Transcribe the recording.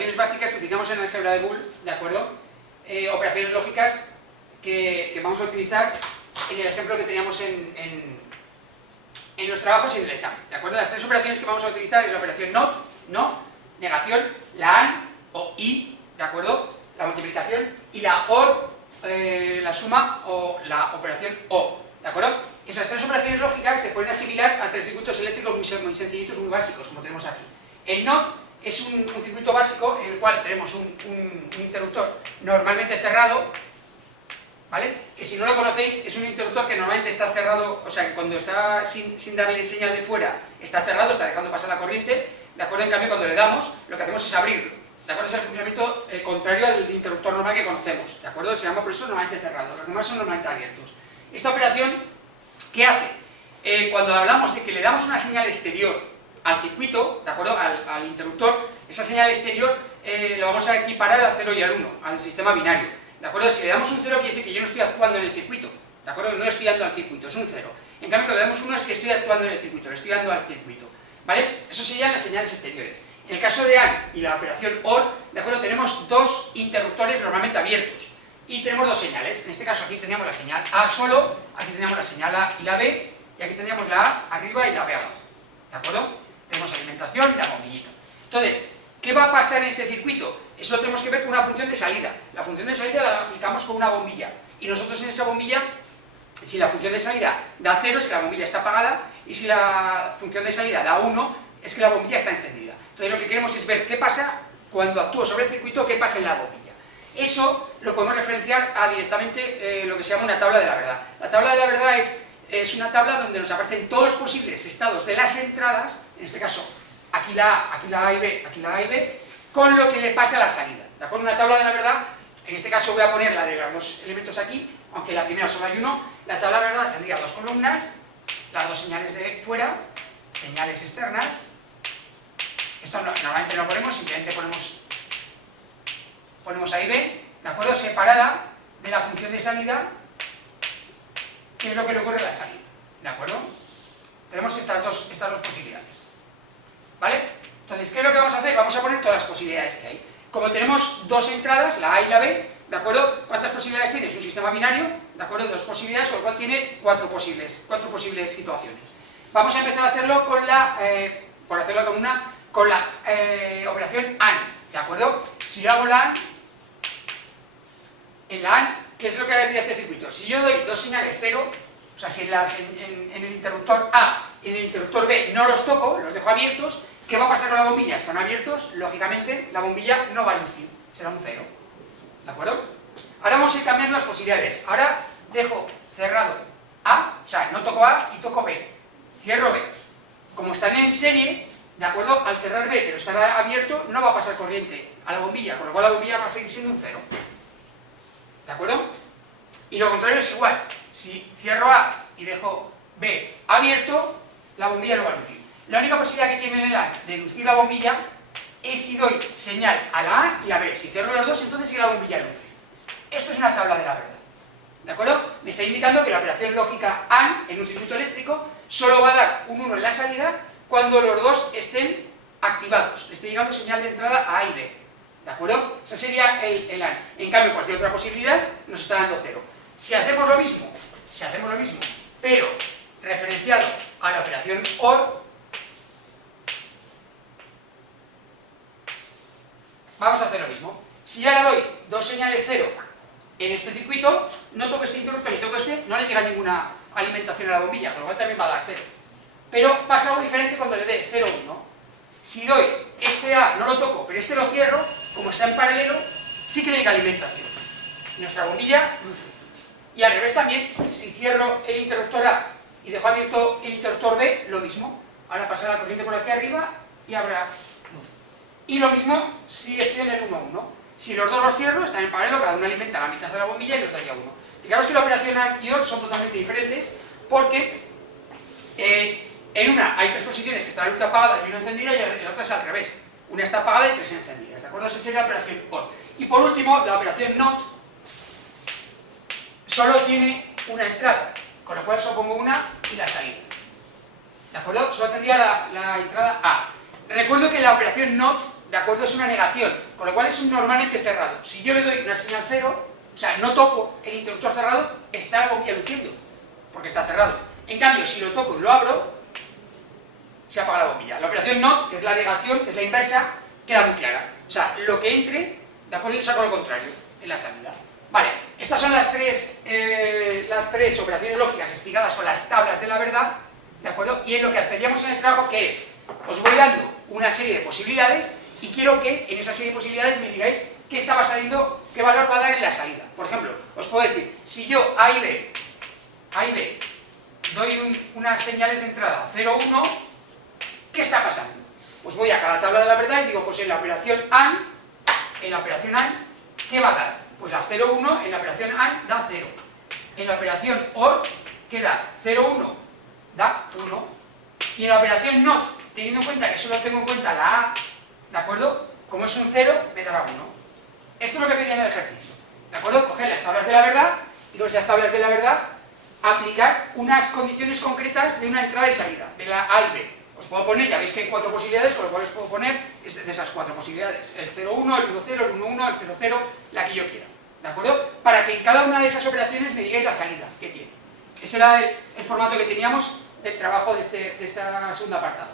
operaciones básicas que utilizamos en el álgebra de Boole, ¿de acuerdo? Operaciones lógicas que vamos a utilizar en el ejemplo que teníamos en los trabajos y en el examen, ¿de acuerdo? Las tres operaciones que vamos a utilizar es la operación NOT, no, negación, la AND o I, ¿de acuerdo? La multiplicación, y la OR, la suma o la operación O, ¿de acuerdo? Esas tres operaciones lógicas se pueden asimilar a tres circuitos eléctricos muy sencillitos, muy básicos, como tenemos aquí. El NOT es un circuito básico en el cual tenemos un interruptor normalmente cerrado, ¿vale? Que si no lo conocéis, es un interruptor que normalmente está cerrado, o sea, que cuando está sin darle señal de fuera, está cerrado, está dejando pasar la corriente, ¿de acuerdo? En cambio, cuando le damos, lo que hacemos es abrirlo, ¿de acuerdo? Es el funcionamiento contrario al interruptor normal que conocemos, ¿de acuerdo? Se llama por eso normalmente cerrado, los demás son normalmente abiertos. Esta operación, ¿qué hace? Cuando hablamos de que le damos una señal exterior al circuito, ¿de acuerdo? Al interruptor, esa señal exterior lo vamos a equiparar al 0 y al 1, al sistema binario, ¿de acuerdo? Si le damos un 0 quiere decir que yo no estoy actuando en el circuito, ¿de acuerdo? No estoy dando al circuito, es un 0. En cambio, cuando le damos 1 es que estoy actuando en el circuito, le estoy dando al circuito, ¿vale? Eso serían las señales exteriores. En el caso de AND y la operación OR, ¿de acuerdo? Tenemos dos interruptores normalmente abiertos y tenemos dos señales. En este caso aquí teníamos la señal A solo, aquí teníamos la señal A y la B, y aquí teníamos la A arriba y la B abajo, ¿de acuerdo? Tenemos alimentación y la bombillita. Entonces, ¿qué va a pasar en este circuito? Eso lo tenemos que ver con una función de salida. La función de salida la aplicamos con una bombilla. Y nosotros en esa bombilla, si la función de salida da 0 es que la bombilla está apagada, y si la función de salida da 1 es que la bombilla está encendida. Entonces lo que queremos es ver qué pasa cuando actúo sobre el circuito, qué pasa en la bombilla. Eso lo podemos referenciar a directamente lo que se llama una tabla de la verdad. La tabla de la verdad es una tabla donde nos aparecen todos los posibles estados de las entradas, en este caso aquí la A y B, aquí la A y B, con lo que le pasa a la salida, ¿de acuerdo? Una tabla de la verdad, en este caso voy a poner la de los dos elementos aquí, aunque la primera solo hay uno. La tabla de la verdad tendría dos columnas, las dos señales de fuera, señales externas. Esto normalmente no lo ponemos, simplemente ponemos A y B, ¿de acuerdo? Separada de la función de salida, que es lo que le ocurre a la salida, ¿de acuerdo? Tenemos estas dos posibilidades, ¿vale? Entonces, ¿qué es lo que vamos a hacer? Vamos a poner todas las posibilidades que hay. Como tenemos dos entradas, la A y la B, ¿de acuerdo? ¿Cuántas posibilidades tiene? Es un sistema binario, ¿de acuerdo? Dos posibilidades, con lo cual tiene cuatro posibles situaciones. Vamos a empezar a hacerlo con por hacerlo con la operación AND, ¿de acuerdo? Si yo hago la AND, en la AND, ¿qué es lo que haría este circuito? Si yo doy dos señales 0, o sea, si en el interruptor A y en el interruptor B no los toco, los dejo abiertos, ¿qué va a pasar con la bombilla? Están abiertos, lógicamente la bombilla no va a lucir, será un 0, ¿de acuerdo? Ahora vamos a ir cambiando las posibilidades. Ahora dejo cerrado A, o sea, no toco A y toco B, cierro B. Como están en serie, ¿de acuerdo? Al cerrar B, pero estará abierto, no va a pasar corriente a la bombilla, con lo cual la bombilla va a seguir siendo un 0, ¿de acuerdo? Y lo contrario es igual, si cierro A y dejo B abierto, la bombilla no va a lucir. La única posibilidad que tiene en el A de lucir la bombilla es si doy señal a la A y a B. Si cierro los dos, entonces sí que la bombilla luce. Esto es una tabla de la verdad, ¿de acuerdo? Me está indicando que la operación lógica AND en un circuito eléctrico solo va a dar un 1 en la salida cuando los dos estén activados. Le estoy llegando señal de entrada a A y B, ¿de acuerdo? Ese sería el AND. En cambio, cualquier otra posibilidad nos está dando 0. Si hacemos lo mismo, pero referenciado a la operación OR, vamos a hacer lo mismo. Si yo le doy dos señales 0 en este circuito, no toco este interruptor y toco este, no le llega ninguna alimentación a la bombilla, con lo cual también va a dar 0. Pero pasa algo diferente cuando le dé 0, 1. Si doy este A, no lo toco, pero este lo cierro, como está en paralelo, sí que le llega alimentación. Nuestra bombilla luce. Y al revés también, si cierro el interruptor A y dejo abierto el interruptor B, lo mismo. Ahora pasará la corriente por aquí arriba y habrá luz. Y lo mismo si estoy en el 1 a 1. Si los dos los cierro, están en paralelo, cada uno alimenta la mitad de la bombilla y nos daría 1. Fijaros que la operación AND y OR son totalmente diferentes porque en una hay tres posiciones que está la luz apagada y una encendida, y en la otra es al revés. Una está apagada y tres encendidas, ¿de acuerdo? Esa sería la operación OR. Y por último, la operación NOT solo tiene una entrada, con lo cual solo pongo una y la salida, ¿de acuerdo? Solo tendría la entrada A. Recuerdo que la operación NOT, ¿de acuerdo? Es una negación, con lo cual es un normalmente cerrado. Si yo le doy una señal 0, o sea, no toco el interruptor cerrado, está la bombilla luciendo, porque está cerrado. En cambio, si lo toco y lo abro, se apaga la bombilla. La operación NOT, que es la negación, que es la inversa, queda muy clara. O sea, lo que entre, ¿de acuerdo? Yo saco lo contrario en la salida. Vale, estas son las tres operaciones lógicas explicadas con las tablas de la verdad, ¿de acuerdo? Y en lo que pedíamos en el trabajo, que es, os voy dando una serie de posibilidades y quiero que en esa serie de posibilidades me digáis qué estaba saliendo, qué valor va a dar en la salida. Por ejemplo, os puedo decir, si yo A y B doy unas señales de entrada 0, 1, ¿qué está pasando? Pues voy a cada tabla de la verdad y digo, pues en la operación AND, ¿qué va a dar? Pues la 0, 1 en la operación AND da 0. En la operación OR, ¿qué da? 0, 1 da 1. Y en la operación NOT, teniendo en cuenta que solo tengo en cuenta la A, ¿de acuerdo? Como es un 0, me dará 1. Esto es lo que pedía en el ejercicio, ¿de acuerdo? Coger las tablas de la verdad y con esas tablas de la verdad aplicar unas condiciones concretas de una entrada y salida, de la A y B. Os puedo poner, ya veis que hay 4 posibilidades, con lo cual os puedo poner de esas 4 posibilidades. El 0, 1, el 1, 0, el 1, 1, el 0, 0, la que yo quiera, ¿de acuerdo? Para que en cada una de esas operaciones me digáis la salida que tiene. Ese era el formato que teníamos del trabajo de este segundo apartado.